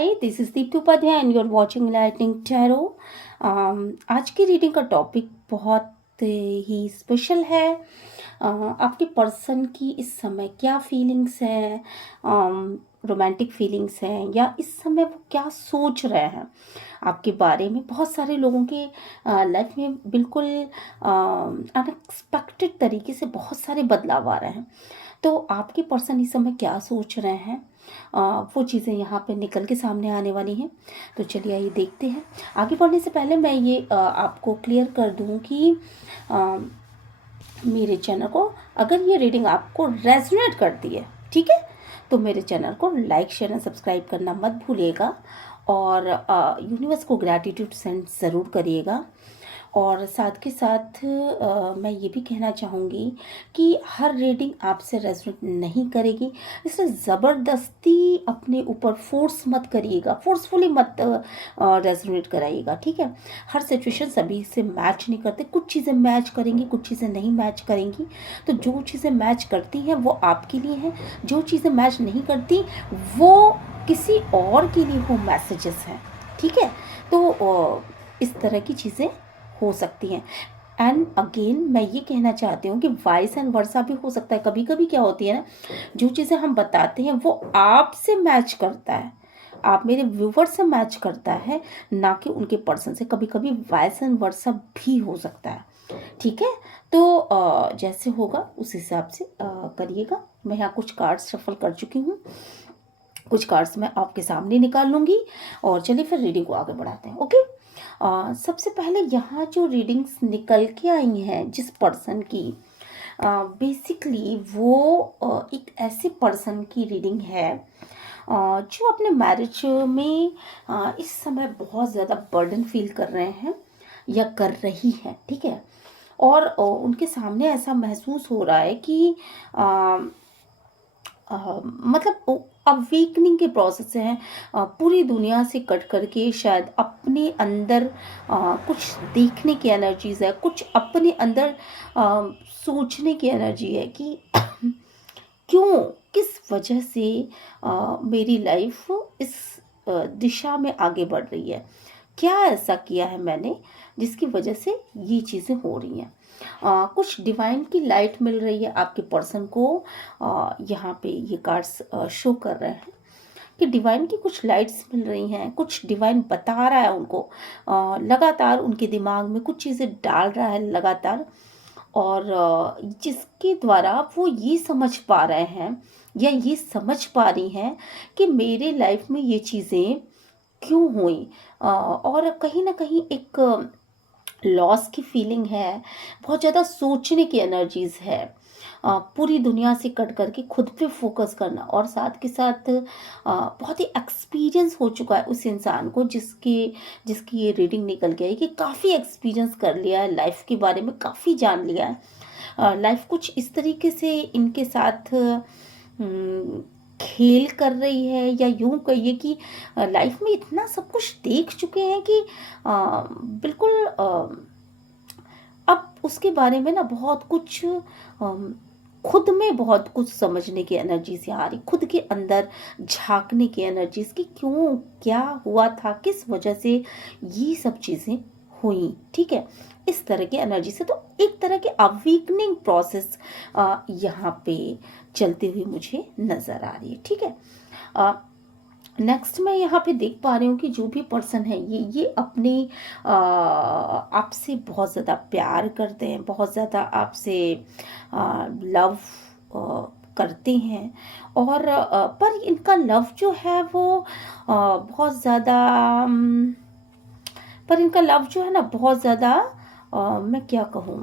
Hi, this is Deepti Upadhyay and you are watching lightning tarot. आज की reading का topic बहुत ही स्पेशल है। आपके पर्सन की इस समय क्या फीलिंग्स हैं, रोमांटिक फीलिंग्स हैं, या इस समय वो क्या सोच रहे हैं आपके बारे में। बहुत सारे लोगों के लाइफ में बिल्कुल अनएक्सपेक्टेड तरीके से बहुत सारे बदलाव आ रहे हैं। तो आपके पर्सन इस समय क्या सोच रहे हैं, वो चीज़ें यहाँ पे निकल के सामने आने वाली हैं। तो चलिए आइए देखते हैं। आगे बढ़ने से पहले मैं ये आपको क्लियर कर दूँ कि मेरे चैनल को अगर ये रीडिंग आपको रेजोनेट करती है, ठीक है, तो मेरे चैनल को लाइक शेयर एंड सब्सक्राइब करना मत भूलिएगा और यूनिवर्स को ग्रैटिट्यूड सेंड ज़रूर करिएगा। और साथ के साथ मैं ये भी कहना चाहूँगी कि हर रीडिंग आपसे रेजोनेट नहीं करेगी, इसलिए ज़बरदस्ती अपने ऊपर फोर्स मत करिएगा, फोर्सफुली मत रेजोनेट कराइएगा, ठीक है। हर सिचुएशन सभी से मैच नहीं करते, कुछ चीज़ें मैच करेंगी, कुछ चीज़ें नहीं मैच करेंगी। तो जो चीज़ें मैच करती हैं वो आपके लिए हैं, जो चीज़ें मैच नहीं करती वो किसी और के लिए वो मैसेजेस हैं, ठीक है। तो इस तरह की चीज़ें हो सकती हैं। एंड अगेन मैं ये कहना चाहती हूँ कि वाइस एंड वर्सा भी हो सकता है। कभी कभी क्या होती है ना, जो चीज़ें हम बताते हैं वो आपसे मैच करता है, आप मेरे व्यूवर से मैच करता है, ना कि उनके पर्सन से। कभी कभी वाइस एंड वर्सा भी हो सकता है, ठीक है। तो जैसे होगा उस हिसाब से करिएगा। मैं यहाँ कुछ कार्ड्स शफल कर चुकी हूँ, कुछ कार्ड्स मैं आपके सामने निकाल लूँगी और चलिए फिर रीडिंग को आगे बढ़ाते हैं। ओके, सबसे पहले यहाँ जो रीडिंग्स निकल के आई हैं जिस पर्सन की, बेसिकली वो एक ऐसे पर्सन की रीडिंग है जो अपने मैरिज में इस समय बहुत ज़्यादा बर्डन फील कर रहे हैं या कर रही हैं, ठीक है। और उनके सामने ऐसा महसूस हो रहा है कि मतलब अवेकनिंग के प्रोसेस से हैं, पूरी दुनिया से कट करके शायद अपने अंदर कुछ देखने की एनर्जीज है, कुछ अपने अंदर सोचने की एनर्जी है कि क्यों, किस वजह से मेरी लाइफ इस दिशा में आगे बढ़ रही है, क्या ऐसा किया है मैंने जिसकी वजह से ये चीज़ें हो रही हैं। कुछ डिवाइन की लाइट मिल रही है आपके पर्सन को। यहाँ पे ये कार्ड्स शो कर रहे हैं कि डिवाइन की कुछ लाइट्स मिल रही हैं, कुछ डिवाइन बता रहा है उनको, लगातार उनके दिमाग में कुछ चीज़ें डाल रहा है लगातार, और जिसके द्वारा वो ये समझ पा रहे हैं या ये समझ पा रही हैं कि मेरे लाइफ में ये चीज़ें क्यों हुई। और कहीं ना कहीं एक लॉस की फीलिंग है, बहुत ज़्यादा सोचने की एनर्जीज है, पूरी दुनिया से कट करके खुद पे फोकस करना, और साथ के साथ बहुत ही एक्सपीरियंस हो चुका है उस इंसान को जिसकी ये रीडिंग निकल के आई कि काफ़ी एक्सपीरियंस कर लिया है, लाइफ के बारे में काफ़ी जान लिया है। लाइफ कुछ इस तरीके से इनके साथ खेल कर रही है, या यूं कहिए कि लाइफ में इतना सब कुछ देख चुके हैं कि बिल्कुल अब उसके बारे में ना बहुत कुछ खुद में बहुत कुछ समझने की एनर्जी से आ रही, खुद के अंदर झांकने की एनर्जीज की क्यों क्या हुआ था, किस वजह से ये सब चीज़ें हुई, ठीक है, इस तरह की एनर्जी से। तो एक तरह के अवेकनिंग प्रोसेस यहाँ पे चलती हुई मुझे नज़र आ रही है, ठीक है। नेक्स्ट मैं यहाँ पे देख पा रही हूँ कि जो भी पर्सन है ये अपने आपसे बहुत ज़्यादा प्यार करते हैं, बहुत ज़्यादा आपसे लव करते हैं, और पर इनका लव जो है वो बहुत ज़्यादा पर इनका लव जो है ना बहुत ज़्यादा मैं क्या कहूँ,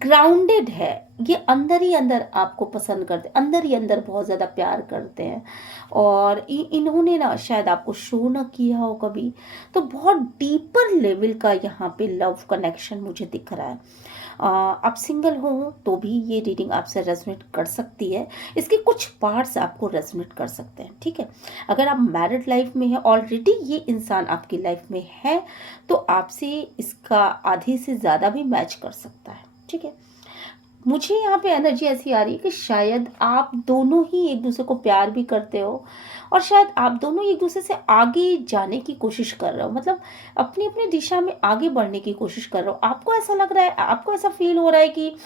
ग्राउंडेड है। ये अंदर ही अंदर आपको पसंद करते, अंदर ही अंदर बहुत ज़्यादा प्यार करते हैं, और इन्होंने ना शायद आपको शो ना किया हो कभी, तो बहुत डीपर लेवल का यहाँ पे लव कनेक्शन मुझे दिख रहा है। आप सिंगल हो तो भी ये रीडिंग आपसे रेजोनेट कर सकती है, इसके कुछ पार्ट्स आपको रेजोनेट कर सकते हैं, ठीक है। अगर आप मैरिड लाइफ में है, ऑलरेडी ये इंसान आपकी लाइफ में है, तो आपसे इसका आधे से ज़्यादा भी मैच कर सकता है, ठीक है। मुझे यहाँ पे एनर्जी ऐसी आ रही है कि शायद आप दोनों ही एक दूसरे को प्यार भी करते हो और शायद आप दोनों एक दूसरे से आगे जाने की कोशिश कर रहे हो, मतलब अपनी अपनी दिशा में आगे बढ़ने की कोशिश कर रहे हो। आपको ऐसा लग रहा है, आपको ऐसा फील हो रहा है कि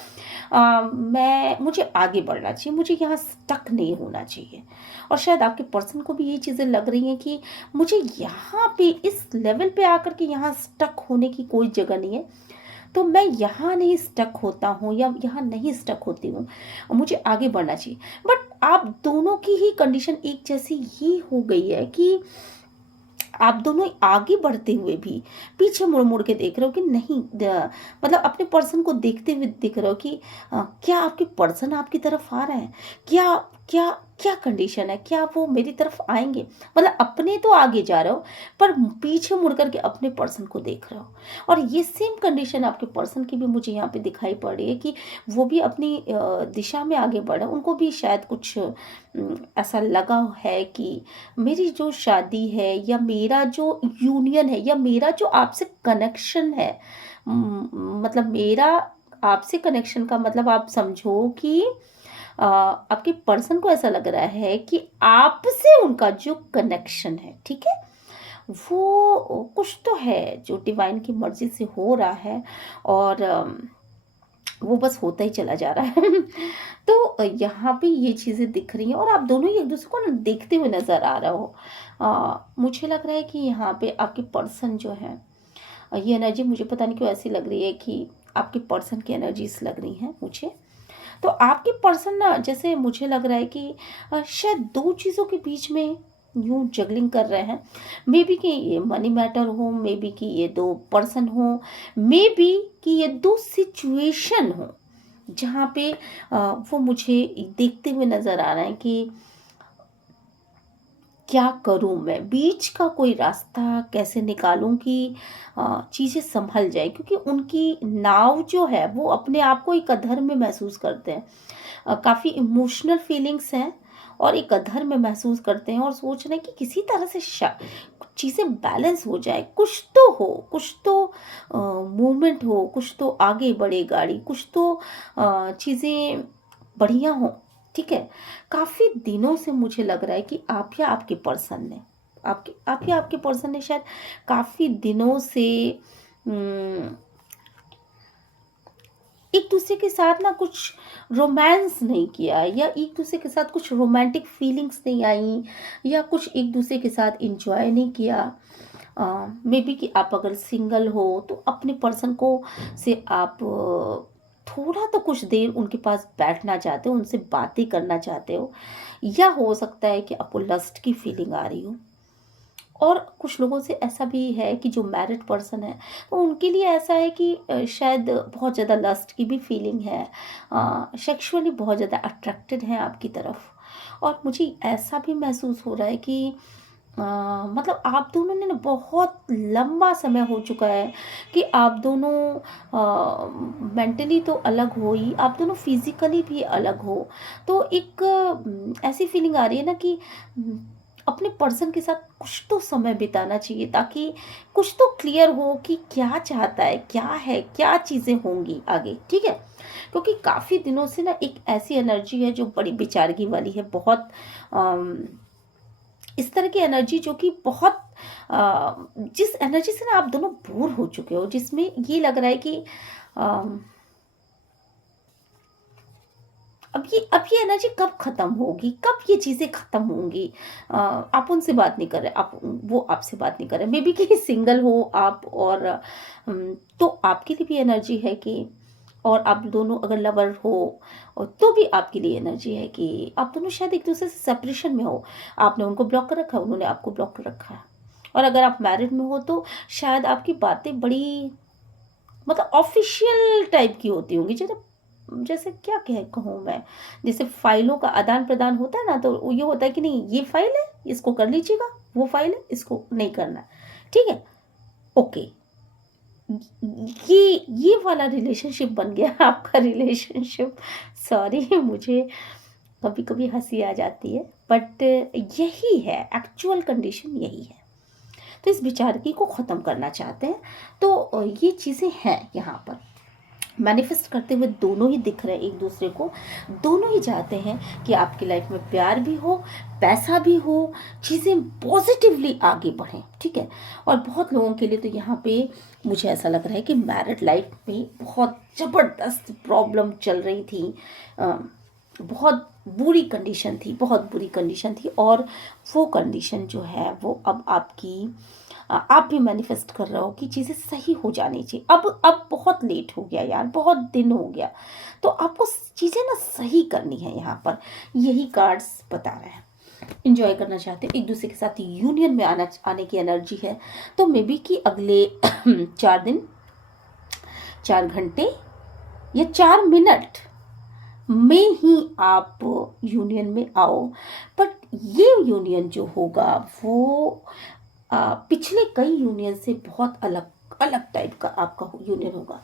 मुझे आगे बढ़ना चाहिए, मुझे यहाँ स्टक नहीं होना चाहिए। और शायद आपके पर्सन को भी ये चीज़ें लग रही हैं कि मुझे यहाँ पे इस लेवल पे आकर के यहाँ स्टक होने की कोई जगह नहीं है, तो मैं यहाँ नहीं स्टक होता हूँ या यहाँ नहीं स्टक होती हूँ, मुझे आगे बढ़ना चाहिए। बट आप दोनों की ही कंडीशन एक जैसी ही हो गई है कि आप दोनों आगे बढ़ते हुए भी पीछे मुड़ मुड़ के देख रहे हो कि नहीं, मतलब अपने पर्सन को देखते हुए दिख रहे हो कि क्या आपके पर्सन आपकी तरफ आ रहे हैं, क्या क्या क्या कंडीशन है, क्या वो मेरी तरफ आएंगे। मतलब अपने तो आगे जा रहे हो पर पीछे मुड़ करके अपने पर्सन को देख रहे हो। और ये सेम कंडीशन आपके पर्सन की भी मुझे यहाँ पे दिखाई पड़ रही है कि वो भी अपनी दिशा में आगे बढ़े। उनको भी शायद कुछ ऐसा लगा है कि मेरी जो शादी है या मेरा जो यूनियन है या मेरा जो आपसे कनेक्शन है, मतलब मेरा आपसे कनेक्शन का मतलब आप समझो कि आपके पर्सन को ऐसा लग रहा है कि आपसे उनका जो कनेक्शन है, ठीक है, वो कुछ तो है जो डिवाइन की मर्जी से हो रहा है और वो बस होता ही चला जा रहा है। तो यहाँ पे ये चीज़ें दिख रही हैं और आप दोनों ही एक दूसरे को ना देखते हुए नज़र आ रहे हो। मुझे लग रहा है कि यहाँ पे आपके पर्सन जो है, ये एनर्जी मुझे पता नहीं क्यों ऐसी लग रही है कि आपके पर्सन की एनर्जीज लग रही हैं मुझे। तो आपके पर्सन ना, जैसे मुझे लग रहा है कि शायद दो चीज़ों के बीच में यूं जगलिंग कर रहे हैं। मे बी कि ये मनी मैटर हो, मे बी कि ये दो पर्सन हो, मे बी कि ये दो सिचुएशन हो जहाँ पे वो मुझे देखते हुए नज़र आ रहे हैं कि क्या करूं मैं, बीच का कोई रास्ता कैसे निकालूं कि चीज़ें संभल जाए। क्योंकि उनकी नाव जो है वो अपने आप को एक अधर में महसूस करते हैं, काफ़ी इमोशनल फीलिंग्स हैं और एक अधर में महसूस करते हैं और सोच रहे हैं कि किसी तरह से चीज़ें बैलेंस हो जाए, कुछ तो हो, कुछ तो मूवमेंट हो, कुछ तो आगे बढ़े गाड़ी, कुछ तो चीज़ें बढ़िया हो। ठीक है, काफ़ी दिनों से मुझे लग रहा है कि आप या आपके पर्सन ने, आपके पर्सन ने शायद काफ़ी दिनों से एक दूसरे के साथ ना कुछ रोमांस नहीं किया या एक दूसरे के साथ कुछ रोमांटिक फीलिंग्स नहीं आई या कुछ एक दूसरे के साथ इंजॉय नहीं किया। मे बी कि आप अगर सिंगल हो तो अपने पर्सन को से आप थोड़ा तो कुछ देर उनके पास बैठना चाहते हो, उनसे बातें करना चाहते हो, या हो सकता है कि आपको लस्ट की फीलिंग आ रही हो। और कुछ लोगों से ऐसा भी है कि जो मैरिड पर्सन है तो उनके लिए ऐसा है कि शायद बहुत ज़्यादा लस्ट की भी फीलिंग है, सेक्सुअली बहुत ज़्यादा अट्रैक्टेड हैं आपकी तरफ। और मुझे ऐसा भी महसूस हो रहा है कि मतलब आप दोनों ने ना बहुत लंबा समय हो चुका है कि आप दोनों मेंटली तो अलग हो ही, आप दोनों फिजिकली भी अलग हो। तो एक ऐसी फीलिंग आ रही है ना कि अपने पर्सन के साथ कुछ तो समय बिताना चाहिए ताकि कुछ तो क्लियर हो कि क्या चाहता है, क्या चीज़ें होंगी आगे। ठीक है, क्योंकि काफ़ी दिनों से ना एक ऐसी एनर्जी है जो बड़ी बेचारगी वाली है, बहुत इस तरह की एनर्जी जो कि बहुत जिस एनर्जी से ना आप दोनों बोर हो चुके हो, जिसमें ये लग रहा है कि अब ये एनर्जी कब खत्म होगी, कब ये चीज़ें खत्म होंगी। आप उनसे बात नहीं कर रहे, आप वो आपसे बात नहीं कर रहे। मे बी कि सिंगल हो आप और तो आपके लिए भी एनर्जी है कि, और आप दोनों अगर लवर हो और तो भी आपके लिए एनर्जी है कि आप दोनों शायद एक दूसरे से सेपरेशन में हो। आपने उनको ब्लॉक कर रखा है, उन्होंने आपको ब्लॉक कर रखा है। और अगर आप मैरिड में हो तो शायद आपकी बातें बड़ी मतलब ऑफिशियल टाइप की होती होंगी, जैसे जैसे क्या कह कहूँ मैं, जैसे फाइलों का आदान प्रदान होता है ना, तो ये होता है कि नहीं ये फाइल है इसको कर लीजिएगा, वो फाइल है इसको नहीं करना है। ठीक है, ओके, ये वाला रिलेशनशिप बन गया आपका रिलेशनशिप। सॉरी, मुझे कभी कभी हंसी आ जाती है बट यही है एक्चुअल कंडीशन, यही है। तो इस बेचारगी को ख़त्म करना चाहते हैं तो ये चीज़ें हैं यहाँ पर। मैनिफेस्ट करते हुए दोनों ही दिख रहे हैं एक दूसरे को। दोनों ही चाहते हैं कि आपकी लाइफ में प्यार भी हो, पैसा भी हो, चीज़ें पॉजिटिवली आगे बढ़ें, ठीक है। और बहुत लोगों के लिए तो यहाँ पे मुझे ऐसा लग रहा है कि मैरिड लाइफ में बहुत ज़बरदस्त प्रॉब्लम चल रही थी, बहुत बुरी कंडीशन थी, बहुत बुरी कंडीशन थी। और वो कंडीशन जो है वो अब आपकी आप भी मैनिफेस्ट कर रहे हो कि चीज़ें सही हो जानी चाहिए। अब बहुत लेट हो गया यार, बहुत दिन हो गया, तो आपको चीज़ें ना सही करनी है। यहाँ पर यही कार्ड्स बता रहे हैं। इंजॉय करना चाहते हैं, एक दूसरे के साथ यूनियन में आने की एनर्जी है। तो मे बी कि अगले 4 दिन, 4 घंटे या 4 मिनट में ही आप यूनियन में आओ। बट ये यूनियन जो होगा वो पिछले कई यूनियन से बहुत अलग अलग टाइप का आपका यूनियन होगा।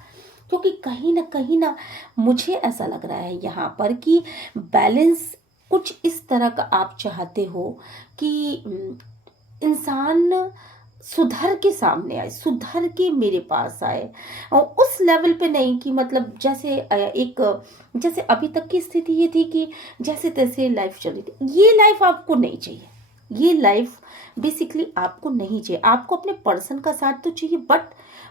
क्योंकि कहीं ना मुझे ऐसा लग रहा है यहाँ पर कि बैलेंस कुछ इस तरह का आप चाहते हो कि इंसान सुधर के सामने आए, सुधर के मेरे पास आए। और उस लेवल पे नहीं कि मतलब जैसे अभी तक की स्थिति ये थी कि जैसे तैसे लाइफ चल रही थी। ये लाइफ आपको नहीं चाहिए, ये लाइफ बेसिकली आपको नहीं चाहिए। आपको अपने पर्सन का साथ तो चाहिए, बट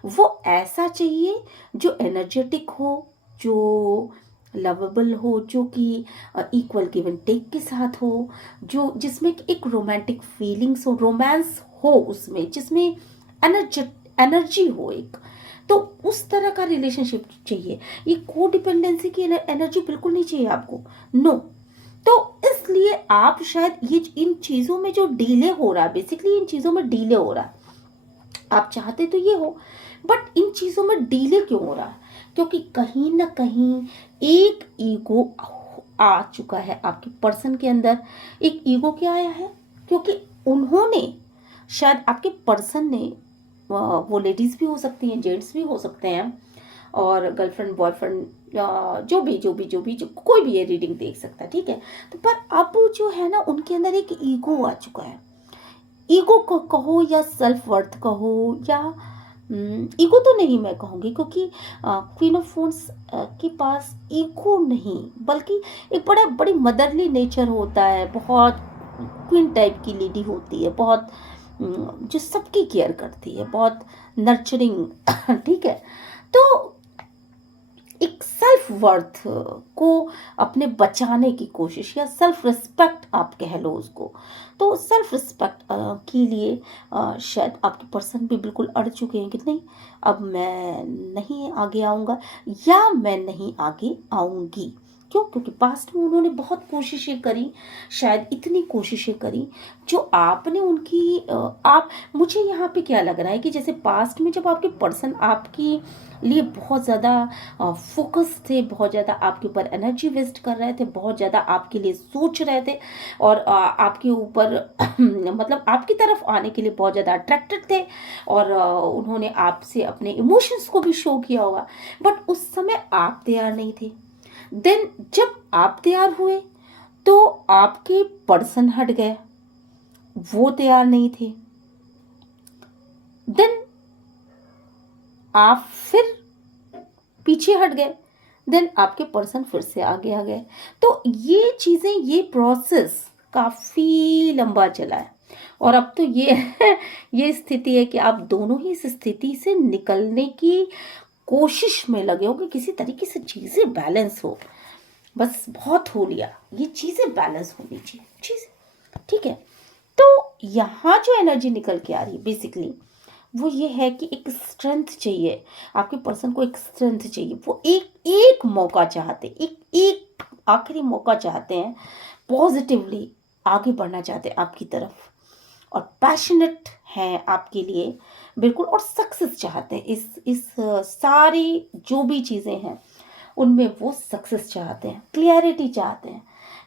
वो ऐसा चाहिए जो एनर्जेटिक हो, जो लवेबल हो, जो कि इक्वल गिव एंड टेक के साथ हो, जो जिसमें एक रोमांटिक फीलिंग्स हो, रोमांस हो उसमें, जिसमें एनर्जी हो एक। तो उस तरह का रिलेशनशिप चाहिए। ये को डिपेंडेंसी की एनर्जी बिल्कुल नहीं चाहिए आपको, नो। तो इसलिए आप शायद ये इन चीज़ों में जो डिले हो रहा है, बेसिकली इन चीज़ों में डिले हो रहा है, आप चाहते तो ये हो, बट इन चीज़ों में डिले क्यों हो रहा है? क्योंकि कहीं ना कहीं एक ईगो आ चुका है आपके पर्सन के अंदर। एक ईगो क्या आया है? क्योंकि उन्होंने शायद आपके पर्सन ने, वो लेडीज़ भी हो सकती हैं, जेंट्स भी हो सकते हैं, और गर्लफ्रेंड बॉयफ्रेंड, जो कोई भी ये रीडिंग देख सकता है, ठीक है। तो पर अब जो है ना, उनके अंदर एक ईगो आ चुका है। ईगो को कहो या सेल्फ वर्थ कहो, या ईगो तो नहीं मैं कहूँगी, क्योंकि क्वीन ऑफ वॉन्ड्स के पास ईगो नहीं, बल्कि एक बड़ी मदरली नेचर होता है। बहुत क्वीन टाइप की लेडी होती है, बहुत जो सबकी केयर करती है, बहुत नर्चरिंग ठीक है। तो एक सेल्फ वर्थ को अपने बचाने की कोशिश, या सेल्फ रिस्पेक्ट आप कह लो उसको। तो सेल्फ रिस्पेक्ट के लिए शायद आपके पर्सन भी बिल्कुल अड़ चुके हैं कि नहीं, अब मैं नहीं आगे आऊँगा, या मैं नहीं आगे आऊँगी। क्यों? क्योंकि पास्ट में उन्होंने बहुत कोशिशें करी, शायद इतनी कोशिशें करी जो आपने उनकी आप मुझे यहाँ पे क्या लग रहा है कि जैसे पास्ट में जब आपके पर्सन आपकी लिए बहुत ज़्यादा फोकस थे, बहुत ज़्यादा आपके ऊपर एनर्जी वेस्ट कर रहे थे, बहुत ज़्यादा आपके लिए सोच रहे थे, और आपके ऊपर मतलब आपकी तरफ आने के लिए बहुत ज़्यादा अट्रैक्टेड थे, और उन्होंने आपसे अपने इमोशंस को भी शो किया होगा। बट उस समय आप तैयार नहीं थे। देन जब आप तैयार हुए तो आपके पर्सन हट गए, वो तैयार नहीं थे। देन आप फिर पीछे हट गए, देन आपके पर्सन फिर से आगे आ गए। तो ये चीज़ें, ये प्रोसेस काफ़ी लंबा चला है, और अब तो ये स्थिति है कि आप दोनों ही इस स्थिति से निकलने की कोशिश में लगे हो कि किसी तरीके से चीज़ें बैलेंस हो। बस बहुत हो लिया, ये चीज़ें बैलेंस होनी चाहिए, चीज़ें, ठीक है। तो यहाँ जो एनर्जी निकल के आ रही है बेसिकली वो ये है कि एक स्ट्रेंथ चाहिए आपके पर्सन को, एक स्ट्रेंथ चाहिए। वो एक मौका चाहते, एक आखिरी मौका चाहते हैं, पॉजिटिवली आगे बढ़ना चाहते हैं आपकी तरफ, और पैशनेट हैं आपके लिए बिल्कुल, और सक्सेस चाहते हैं। इस सारी जो भी चीज़ें हैं उनमें वो सक्सेस चाहते हैं, क्लियरिटी चाहते हैं।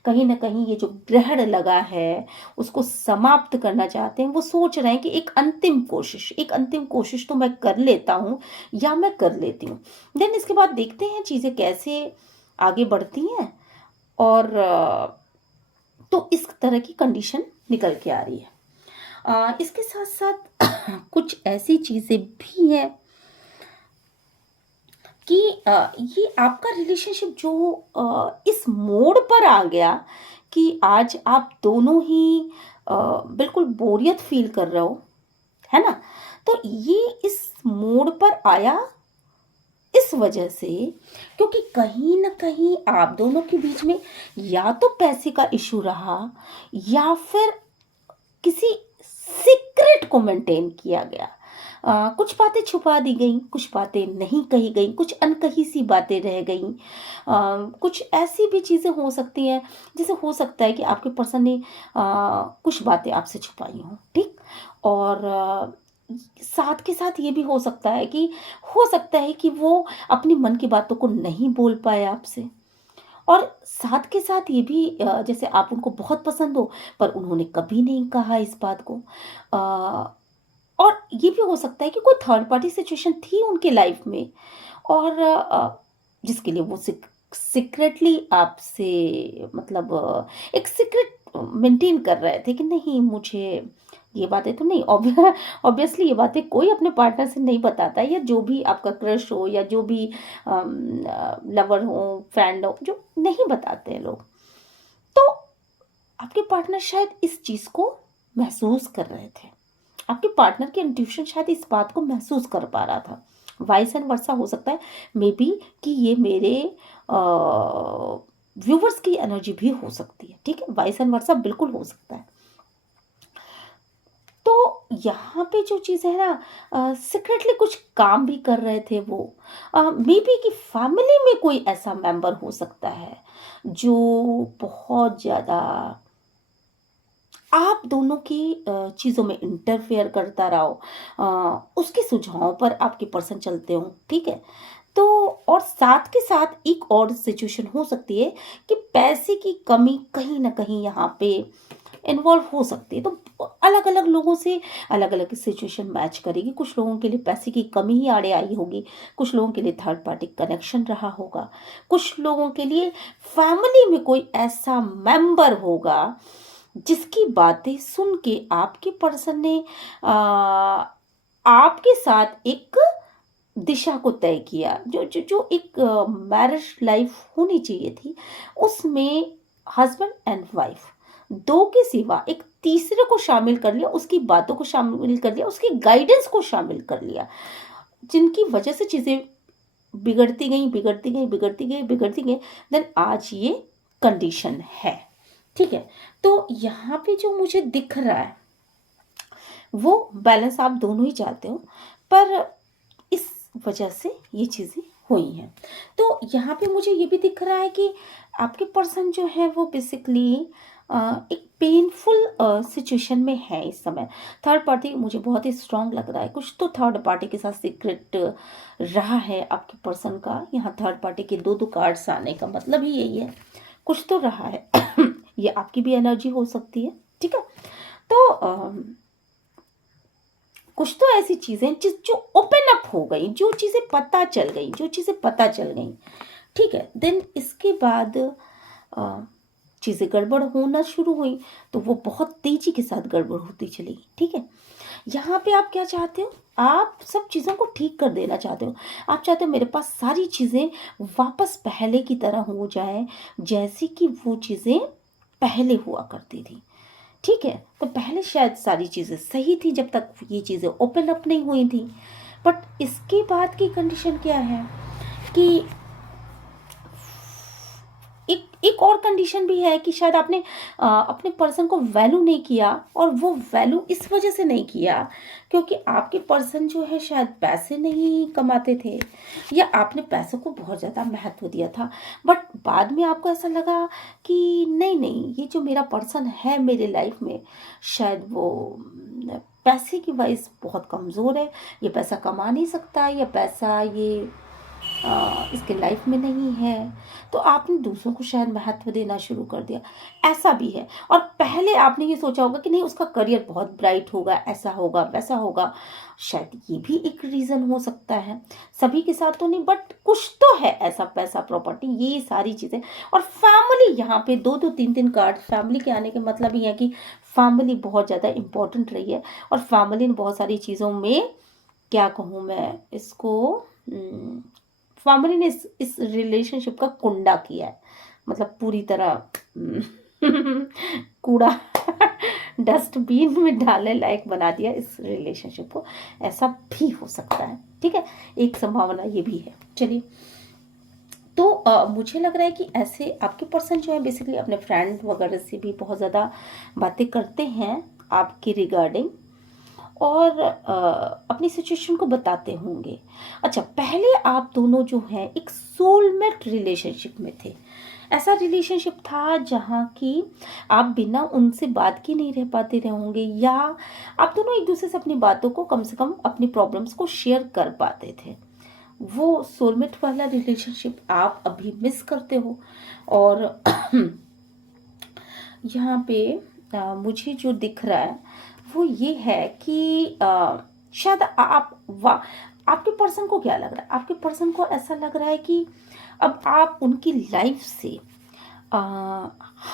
कहीं ना कहीं ये जो ग्रहण लगा है उसको समाप्त करना चाहते हैं। वो सोच रहे हैं कि एक अंतिम कोशिश तो मैं कर लेता हूँ, या मैं कर लेती हूँ। देन इसके बाद देखते हैं चीज़ें कैसे आगे बढ़ती हैं। और तो इस तरह की कंडीशन निकल के आ रही है। इसके साथ साथ कुछ ऐसी चीज़ें भी हैं कि ये आपका रिलेशनशिप जो इस मोड़ पर आ गया कि आज आप दोनों ही बिल्कुल बोरियत फील कर रहे हो, है ना? तो ये इस मोड़ पर आया इस वजह से, क्योंकि कहीं न कहीं आप दोनों के बीच में या तो पैसे का इश्यू रहा या फिर किसी सीक्रेट को मेंटेन किया गया। कुछ बातें छुपा दी गई, कुछ बातें नहीं कही गई, कुछ अनकही सी बातें रह गई। कुछ ऐसी भी चीज़ें हो सकती हैं, जैसे हो सकता है कि आपके पर्सन ने कुछ बातें आपसे छुपाई हों, ठीक? और साथ के साथ ये भी हो सकता है कि वो अपने मन की बातों को नहीं बोल पाए आपसे। और साथ के साथ ये भी जैसे आप उनको बहुत पसंद हो, पर उन्होंने कभी नहीं कहा इस बात को। अ, और ये भी हो सकता है कि कोई थर्ड पार्टी सिचुएशन थी उनके लाइफ में, और जिसके लिए वो सीक्रेटली आपसे, मतलब एक सीक्रेट मेंटेन कर रहे थे कि नहीं, मुझे ये बातें तो नहीं। ऑब्वियसली ये बातें कोई अपने पार्टनर से नहीं बताता, या जो भी आपका क्रश हो या जो भी लवर हो, फ्रेंड हो, जो नहीं बताते हैं लोग। तो आपके पार्टनर शायद इस चीज़ को महसूस कर रहे थे। आपके पार्टनर की इंट्यूशन शायद इस बात को महसूस कर पा रहा था। वाइस एंड वर्सा हो सकता है, मे बी कि ये मेरे व्यूवर्स की एनर्जी भी हो सकती है, ठीक है? वाइस एंड वर्सा बिल्कुल हो सकता है। तो यहाँ पे जो चीज़ है ना, सीक्रेटली कुछ काम भी कर रहे थे वो। मे बी कि फैमिली में कोई ऐसा मेंबर हो सकता है जो बहुत ज़्यादा आप दोनों की चीज़ों में इंटरफेयर करता रहा हो, उसके सुझाव पर आपके पर्सन चलते हो, ठीक है? तो और साथ के साथ एक और सिचुएशन हो सकती है कि पैसे की कमी कहीं न कहीं यहाँ पे इन्वॉल्व हो सकती है। तो अलग-अलग लोगों से अलग-अलग सिचुएशन मैच करेगी। कुछ लोगों के लिए पैसे की कमी ही आड़े आई होगी, कुछ लोगों के लिए थर्ड पार्टी कनेक्शन रहा होगा, कुछ लोगों के लिए फैमिली में कोई ऐसा मेंबर होगा जिसकी बातें सुन के आपके पर्सन ने आ, आपके साथ एक दिशा को तय किया, जो जो जो एक मैरिज लाइफ होनी चाहिए थी, उसमें हस्बैंड एंड वाइफ दो के सिवा एक तीसरे को शामिल कर लिया, उसकी बातों को शामिल कर लिया, उसकी गाइडेंस को शामिल कर लिया, जिनकी वजह से चीज़ें बिगड़ती गई, बिगड़ती गई, बिगड़ती गई, बिगड़ती गई, देन आज ये कंडीशन है, ठीक है? तो यहाँ पे जो मुझे दिख रहा है वो बैलेंस आप दोनों ही चाहते हो, पर इस वजह से ये चीज़ें हुई हैं। तो यहाँ पे मुझे ये भी दिख रहा है कि आपके पर्सन जो है वो बेसिकली एक पेनफुल सिचुएशन में है इस समय। थर्ड पार्टी मुझे बहुत ही स्ट्रांग लग रहा है, कुछ तो थर्ड पार्टी के साथ सीक्रेट रहा है आपके पर्सन का। यहाँ थर्ड पार्टी के दो दो कार्ड्स आने का मतलब ही यही है, कुछ तो रहा है। ये आपकी भी एनर्जी हो सकती है, ठीक है? तो कुछ तो ऐसी चीज़ें जो ओपन अप हो गई, जो चीज़ें पता चल गई, ठीक है? देन इसके बाद चीज़ें गड़बड़ होना शुरू हुई, तो वो बहुत तेज़ी के साथ गड़बड़ होती चली, ठीक है? यहाँ पे आप क्या चाहते हो? आप सब चीज़ों को ठीक कर देना चाहते हो। आप चाहते हो मेरे पास सारी चीज़ें वापस पहले की तरह हो जाएँ, जैसे कि वो चीज़ें पहले हुआ करती थी, ठीक है? तो पहले शायद सारी चीज़ें सही थी जब तक ये चीज़ें ओपन अप नहीं हुई थी। बट इसके बाद की कंडीशन क्या है कि एक और कंडीशन भी है कि शायद आपने अपने पर्सन को वैल्यू नहीं किया, और वो वैल्यू इस वजह से नहीं किया क्योंकि आपके पर्सन जो है शायद पैसे नहीं कमाते थे, या आपने पैसों को बहुत ज़्यादा महत्व दिया था। बट बाद में आपको ऐसा लगा कि नहीं नहीं, ये जो मेरा पर्सन है मेरे लाइफ में, शायद वो पैसे की वाइज बहुत कमज़ोर है, ये पैसा कमा नहीं सकता, या पैसा ये इसके लाइफ में नहीं है। तो आपने दूसरों को शायद महत्व देना शुरू कर दिया, ऐसा भी है। और पहले आपने ये सोचा होगा कि नहीं, उसका करियर बहुत ब्राइट होगा, ऐसा होगा, वैसा होगा, शायद ये भी एक रीज़न हो सकता है। सभी के साथ तो नहीं, बट कुछ तो है ऐसा, पैसा, प्रॉपर्टी, ये सारी चीज़ें। और फैमिली, यहाँ पे दो दो तीन तीन कार्ड फैमिली के आने के मतलब ये है कि फैमिली बहुत ज़्यादा इम्पोर्टेंट रही है, और फैमिली ने बहुत सारी चीज़ों में, क्या कहूँ मैं इसको, फैमिली ने इस रिलेशनशिप का कुंडा किया है, मतलब पूरी तरह कूड़ा डस्टबिन में डालने लायक बना दिया इस रिलेशनशिप को। ऐसा भी हो सकता है, ठीक है, एक संभावना ये भी है। चलिए, तो मुझे लग रहा है कि ऐसे आपके पर्सन जो है बेसिकली अपने फ्रेंड वगैरह से भी बहुत ज़्यादा बातें करते हैं आपके रिगार्डिंग, और अपनी सिचुएशन को बताते होंगे। अच्छा, पहले आप दोनों जो हैं एक सोलमेट रिलेशनशिप में थे। ऐसा रिलेशनशिप था जहाँ की आप बिना उनसे बात के नहीं रह पाते रहे होंगे, या आप दोनों एक दूसरे से अपनी बातों को, कम से कम अपनी प्रॉब्लम्स को शेयर कर पाते थे। वो सोलमेट वाला रिलेशनशिप आप अभी मिस करते हो। और यहाँ पे मुझे जो दिख रहा है वो ये है कि शायद आपके पर्सन को क्या लग रहा है, आपके पर्सन को ऐसा लग रहा है कि अब आप उनकी लाइफ से अ,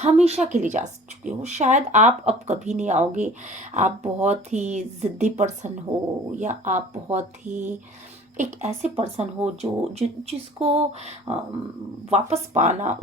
हमेशा के लिए जा चुके हो, शायद आप अब कभी नहीं आओगे। आप बहुत ही ज़िद्दी पर्सन हो, या आप बहुत ही एक ऐसे पर्सन हो जो जिसको वापस पाना